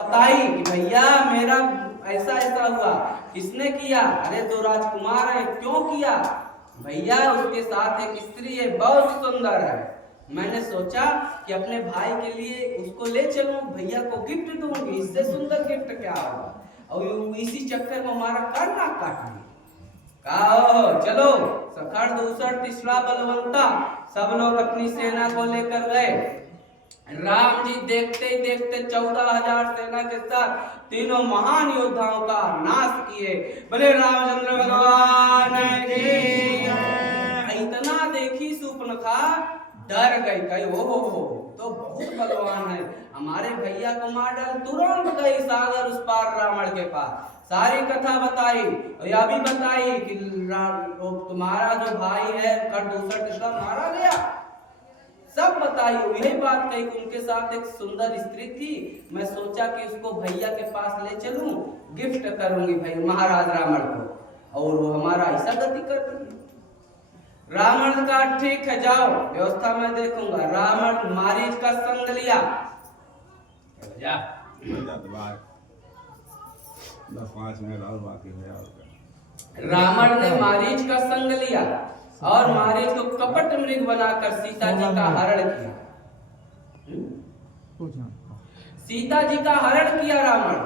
बताई कि भैया मेरा ऐसा ऐसा हुआ। किसने किया? अरे तो राजकुमार है। क्यों किया? भैया उसके साथ एक स्त्री है, बहुत सुंदर है। मैंने सोचा कि अपने भाई के लिए उसको ले चलूं, भैया को गिफ्ट दूंगी, इससे सुंदर गिफ्ट क्या होगा। और इसी चक्कर में हमारा करना काट लिया। कहा चलो सखर दूसर तीसरा बलवंता, सब लोग अपनी सेना को लेकर गए। राम जी देखते ही देखते 14,000 सेना के साथ तीनों महान योद्धाओं का नाश किए। बोले रामचंद्र भगवान की जय। इतना देखी सूर्पनखा डर गई, कही हो तो बहुत बलवान है, हमारे भैया को मार डाल। तुरंत गई सागर उस पार रावण के पास, सारी कथा बताई और यह भी बताई कि तुम्हारा जो भाई है कर दूसरा तीसरा मारा गया, सब बताई। यही बात कही कि उनके साथ एक सुंदर स्त्री थी, मैं सोचा कि उसको भैया के पास ले चलूं, गिफ्ट करूंगी भाई महाराज रावण को, और वो हमारा ऐसा गति कर दी। रावण का ठीक है, जाओ व्यवस्था मैं देखूंगा। रावण मारीच का संग लिया। जा 10-5 मिनट और बाकी है। रावण ने मारीच का संग लिया और मारीच को कपट मृग बनाकर सीता जी का हरण किया। सीता जी का हरण किया रावण।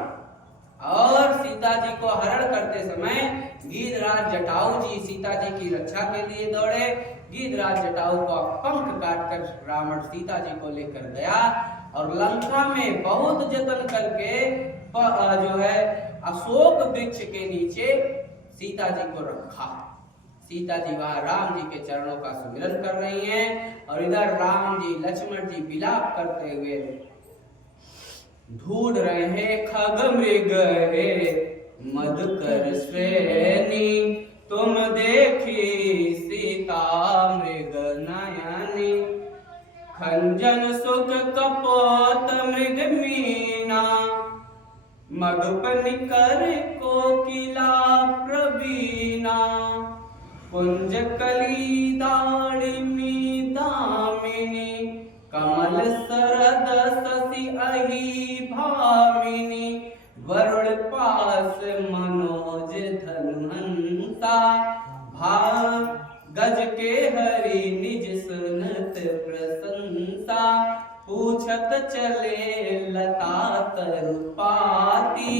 और सीता जी को हरण करते समय गीधराज जटाऊ जी सीता जी की रक्षा के लिए दौड़े। गीधराज जटाऊ का पंख काटकर रावण सीता जी को लेकर गया और लंका में बहुत जतन करके जो है अशोक वृक्ष के नीचे सीता जी को रखा। सीता जी वहां राम जी के चरणों का सुमिरन कर रही हैं और इधर राम जी लक्ष्मण जी विलाप करते हुए ढूंढ रहे हैं। खग मृग है मधुकर श्रेणी, तुम देखी सीता मृग नयनी। खंजन सुख कपोत मृग मीना, मधुप निकर कोकिला प्रवीणा। कुंज कली दाड़िमी दामिनी, कमल सरद शशि अहि भामिनी। वरुण पास मनोज धनुहंता, भाव गज के हरि निज सुनत प्रशंसा। पूछत चले लता तरुपाती,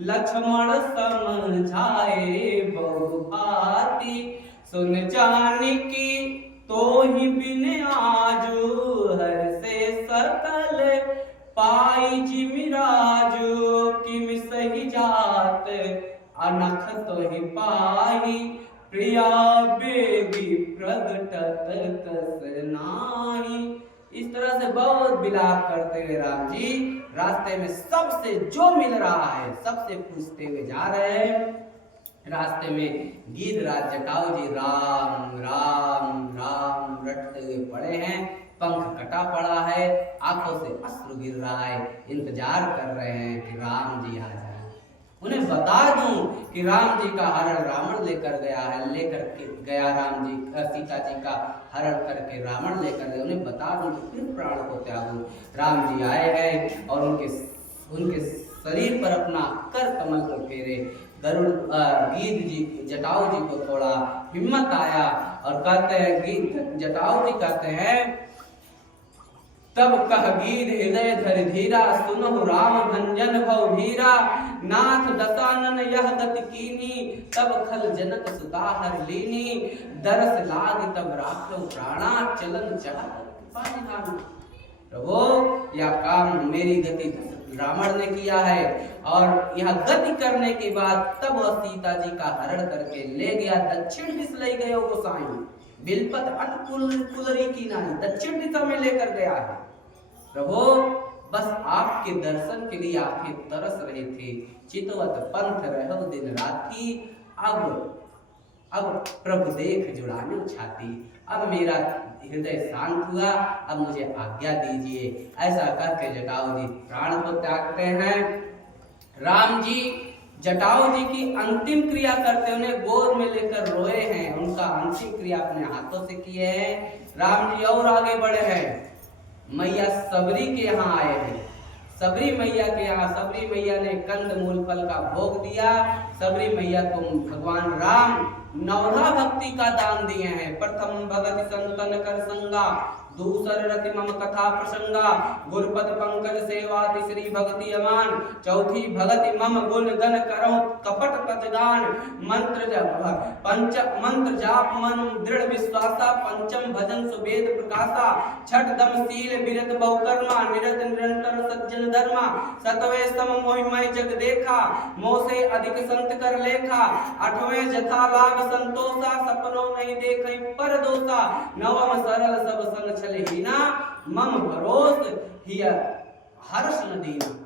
लक्ष्मण समझाए बहुभांति। सुन जानकी तो ही बिन आजू, हर से सकल पाई जिमिराजू। किम सही जात अनख तो ही पाई, प्रिया बेगी प्रगटत कस नाही। इस तरह से बहुत विलाप करते हुए राम जी रास्ते में सबसे जो मिल रहा है सबसे पूछते हुए जा रहे हैं। रास्ते में गीधराज जटाऊ जी राम राम राम रटते हुए पड़े हैं। पंख कटा पड़ा है, आंखों से अश्रु गिर रहा है, इंतजार कर रहे हैं कि राम जी आ जाए। उन्हें बता दूं कि राम जी का हरण रावण लेकर गया है, लेकर के गया राम जी सीता जी का हरण करके रावण लेकर गए। उन्हें बता दूं कि फिर प्राण को त्यागूं। राम जी आए हैं और उनके शरीर पर अपना कर कमल को फेरे। गरुड़ गीध जी जटाऊ जी को थोड़ा हिम्मत आया और कहते हैं, गीध जटाऊ जी कहते हैं, तब कह गीध हृदय धरि धीरा, सुनहु राम भंजन भव भीरा। नाथ दशानन यह गति कीनी, तब खल जनक सुता हर लीनी। दरस लाग तब राखो प्राणा, चलन चढ़ा। प्रभु यह काम मेरी गति रावण ने किया है और यह गति करने के बाद तब वह सीता जी का हरण करके ले गया। दक्षिण दिश ले गए गोसाई, बिलपत अटकुल कुलरी की नानी दक्षिण दिशा में लेकर गया है। प्रभु बस आपके दर्शन के लिए आंखें तरस रहे थे, चितवत पंथ रहो दिन राती। अब प्रभु देख जुड़ाने छाती, अब मेरा हृदय शांत हुआ, अब मुझे आज्ञा दीजिए। ऐसा करके जटाऊ जी प्राण को त्यागते हैं। राम जी जटाऊ जी की अंतिम क्रिया करते उन्हें गोद में लेकर रोए हैं, उनका अंतिम क्रिया अपने हाथों से किए हैं। राम जी और आगे बढ़े हैं, मैया सबरी के यहाँ आए हैं। सबरी मैया के यहाँ सबरी मैया ने कंद मूल फल का भोग दिया। सबरी मैया को भगवान राम नवधा भक्ति का दान दिए हैं। प्रथम भगति संतन कर संगा, दूसर रति मम कथा प्रसंगा, गुरपद पंकज सेवा, तीसरी भक्ति अमान, चौथी भगति मम गुण गण करो कपट तजगान, मंत्र जाप मन दृढ़ विश्वासा, पंचम भजन सुवेद प्रकाशा, छठ दम शील विरत बहुकर्मा, निरत निरंतर सज्जन धर्मा, सतवे सम मोहिमय जग देखा, मोसे अधिक संत कर लेखा, आठवें जथा लाभ संतोषा, सपनों नहीं देखई पर दोषा, नवम सरल सब संग चले हीना, मम भरोस हिय हर्ष न दीना।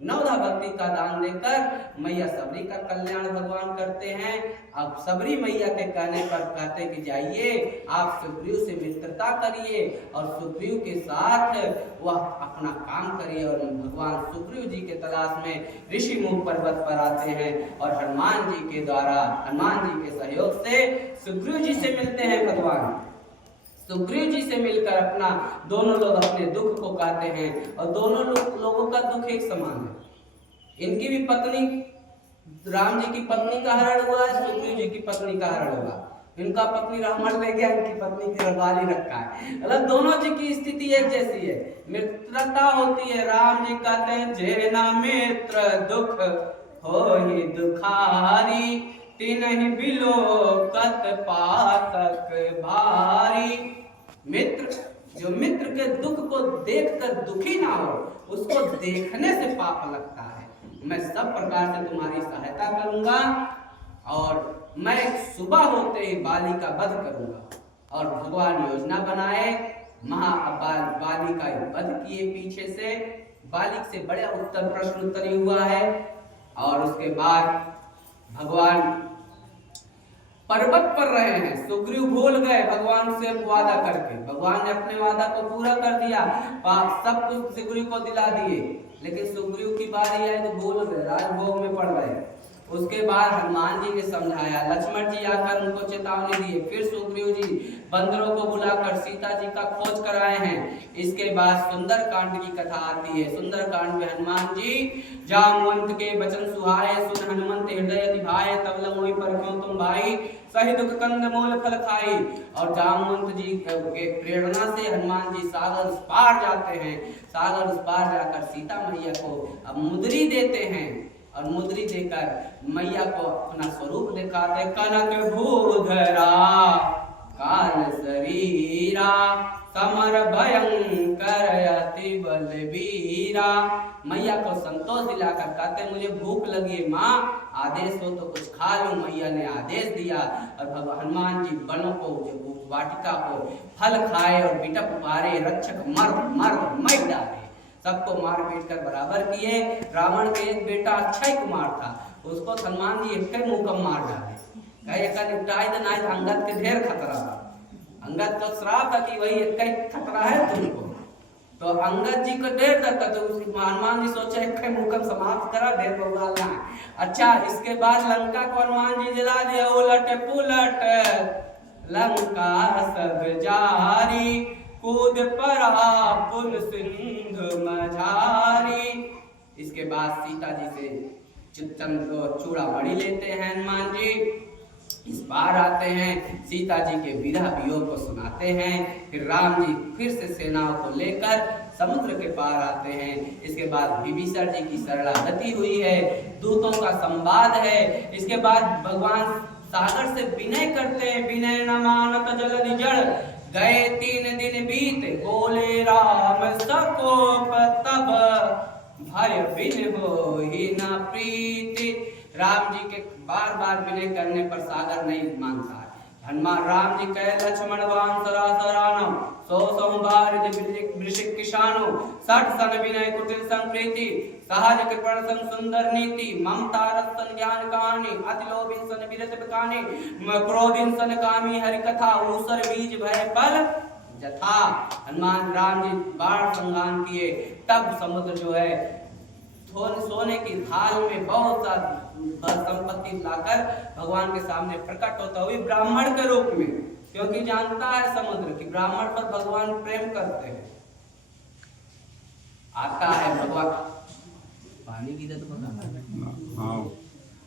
नवधा भक्ति का दान देकर मैया सबरी का कल्याण भगवान करते हैं। अब सबरी मैया के कहने पर कहते कि जाइए आप सुग्रीव से मित्रता करिए और सुग्रीव के साथ वह अपना काम करिए। और भगवान सुग्रीव जी के तलाश में ऋषि मुख पर्वत पर आते हैं और हनुमान जी के द्वारा हनुमान जी के सहयोग से सुग्रीव जी से मिलते हैं। भगवान सुग्रीव जी से मिलकर अपना दोनों लोग अपने दुख को कहते हैं और दोनों लोगों का दुख एक समान है। इनकी भी पत्नी राम जी की पत्नी का हरण हुआ है, सुग्रीव जी की पत्नी का हरण हुआ। इनका पत्नी रावण ले गया, इनकी पत्नी की रखवाली रखा है। मतलब दोनों जी की स्थिति एक जैसी है, मित्रता होती है। राम जी कहते हैं जेना मित्र दुख होहि दुखारी, तिनहि बिलोकत पातक भारी। मित्र जो मित्र के दुख को देखकर दुखी ना हो, उसको देखने से पाप लगता है। मैं सब प्रकार से तुम्हारी सहायता करूंगा और मैं सुबह होते ही बाली का वध करूंगा। और भगवान योजना बनाए, बाली का वध किए पीछे से। बाली से बड़ा उत्तर प्रश्न उत्तरी हुआ है। और उसके बाद भगवान पर्वत पर रहे हैं। सुग्रीव भूल गए भगवान से वादा करके, भगवान ने अपने वादा को पूरा कर दिया, सब कुछ सुग्रीव को दिला दिए, लेकिन सुग्रीव की बारी है तो भूल गए, राजभोग में पड़ गए। उसके बाद हनुमान जी ने समझाया, लक्ष्मण जी आकर उनको चेतावनी दिए। फिर सुग्रीव जी बंदरों को बुलाकर सीता जी का खोज कराए हैं। इसके बाद सुंदर कांड की कथा आती है। सुंदर कांड में हनुमान जी जामवंत के वचन सुहाए, सुन हनुमंत हृदय अति भाए, तब लंगोई परख्यों तुम भाई, सही दुख कंद मूल फल खाई। और जामवंत जी के प्रेरणा से हनुमान जी सागर उस पार जाते हैं। सागर उस पार जाकर सीता मैया को अब मुद्री देते हैं और मुद्री देकर मैया को अपना स्वरूप दिखाते। कनक भूधरा काल शरीरा, समर भयंकर अति बलवीरा। मैया को संतोष दिलाकर कहते मुझे भूख लगी है माँ, आदेश हो तो कुछ खा लूं। मैया ने आदेश दिया और हनुमान जी बनों को वाटिका को फल खाए और बिटप मारे, रक्षक मर्द मर्द मई डाले, सबको मार पीट कर बराबर किए। रावण के एक बेटा अक्षय कुमार था, उसको हनुमान जी एक मुकम मार डाले। अंगद के ढेर खतरा था, अंगद का श्राप था कि वही एक खतरा है तुमको, तो अंगद जी को ढेर देता। तो हनुमान जी सोचे एक मुकम समाप्त करा, ढेर को उड़ालना है। अच्छा, इसके बाद लंका को हनुमान जी जला दिया। उलट पुलट लंका सब जारी, कूद पड़ा पुन सिंधु मझारी। इसके बाद सीता जी से चूड़ा मणि लेते हैं हनुमान जी, इस पार आते हैं, सीता जी के विरह वियोग को सुनाते हैं। फिर राम जी फिर से सेनाओं को लेकर समुद्र के पार आते हैं। इसके बाद विभीषण जी की शरणागति हुई है, दूतों का संवाद है। इसके बाद भगवान सागर से विनय करते हैं, विनय न मानत जल निजड़, गए 3 दिन बीत, बोले राम सकोप तब, भय बिन होहि न प्रीति। राम जी के बार बार विनय करने पर सागर नहीं मानता है। हनुमान राम जी कहे लक्ष्मण वान सरासरानो, 100 संभार वृषिक किसानो, 60 सन विनय कुटिल संप्रीति, सहज कृपण सन सुंदर नीति, ममता रस सन ज्ञान कहानी, अति लोभिन सन विरत बकानी, क्रोधिन सन कामी हरि कथा, ऊसर बीज भय पल जथा। हनुमान राम जी बाण संगान किए, तब समुद्र जो है सोने की थाल में बहुत सा संपत्ति लाकर भगवान के सामने प्रकट होता हुई ब्राह्मण के रूप में, क्योंकि जानता है समुद्र कि ब्राह्मण पर भगवान प्रेम करते हैं। आता है भगवान पानी की तो पका हाँ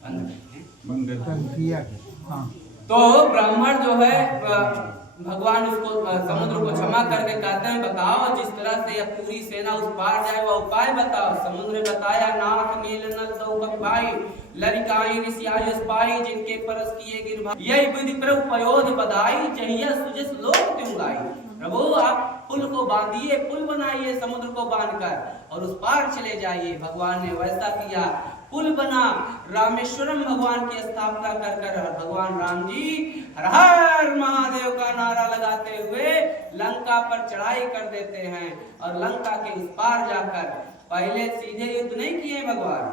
बंद करते हैं। बंद कर किया हाँ तो ब्राह्मण जो है भगवान उसको समुद्र को क्षमा करके कहते हैं बताओ जिस तरह से यह पूरी सेना उस पार जाए वह उपाय बताओ। समुद्र ने बताया नाथ नील नल दो भाई लरिकाई ऋषियाय पाई जिनके परस किए गिर भाई यही विधि प्रभु पयोध बधाई जहिया सुजस लोक त्यों गाई। प्रभु आप पुल को बांधिए, पुल बनाइए समुद्र को बांधकर और उस पार चले जाइए। भगवान ने वैसा किया, पुल बना। रामेश्वरम भगवान की स्थापना कर भगवान राम जी हर हर महादेव का नारा लगाते हुए लंका पर चढ़ाई कर देते हैं और लंका के इस पार जाकर पहले सीधे युद्ध नहीं किए भगवान,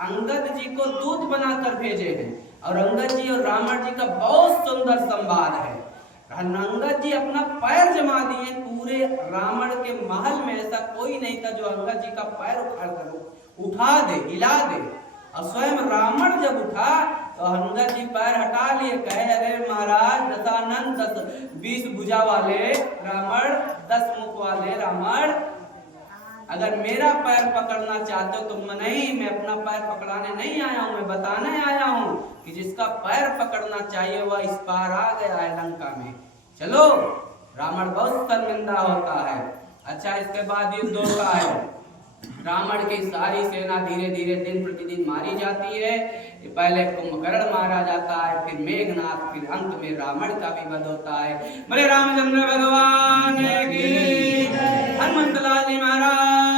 अंगद जी को दूत बनाकर भेजे हैं और अंगद जी और रावण जी का बहुत सुंदर संवाद है। अंगद जी अपना पैर जमा दिए, पूरे रावण के महल में ऐसा कोई नहीं था जो अंगद जी का पैर उखाड़ कर उठा दे, हिला दे। और स्वयं रावण जब उठा तो अंगद जी पैर हटा लिए, कहे अरे महाराज दशानंद 20 भुजा वाले रावण 10 मुख वाले रावण, अगर मेरा पैर पकड़ना चाहते हो तो नहीं, मैं अपना पैर पकड़ाने नहीं आया हूं, मैं बताने आया हूं कि जिसका पैर पकड़ना चाहिए वह इस पार आ गया है लंका में, चलो। रावण बहुत शर्मिंदा होता है। अच्छा, इसके बाद युद्ध होता है, रावण की सारी सेना धीरे धीरे दिन प्रतिदिन मारी जाती है। पहले कुंभकर्ण मारा जाता है, फिर मेघनाथ, फिर अंत में रावण का भी वध होता है। बोले रामचंद्र भगवान की, हनुमंत लाल जी महाराज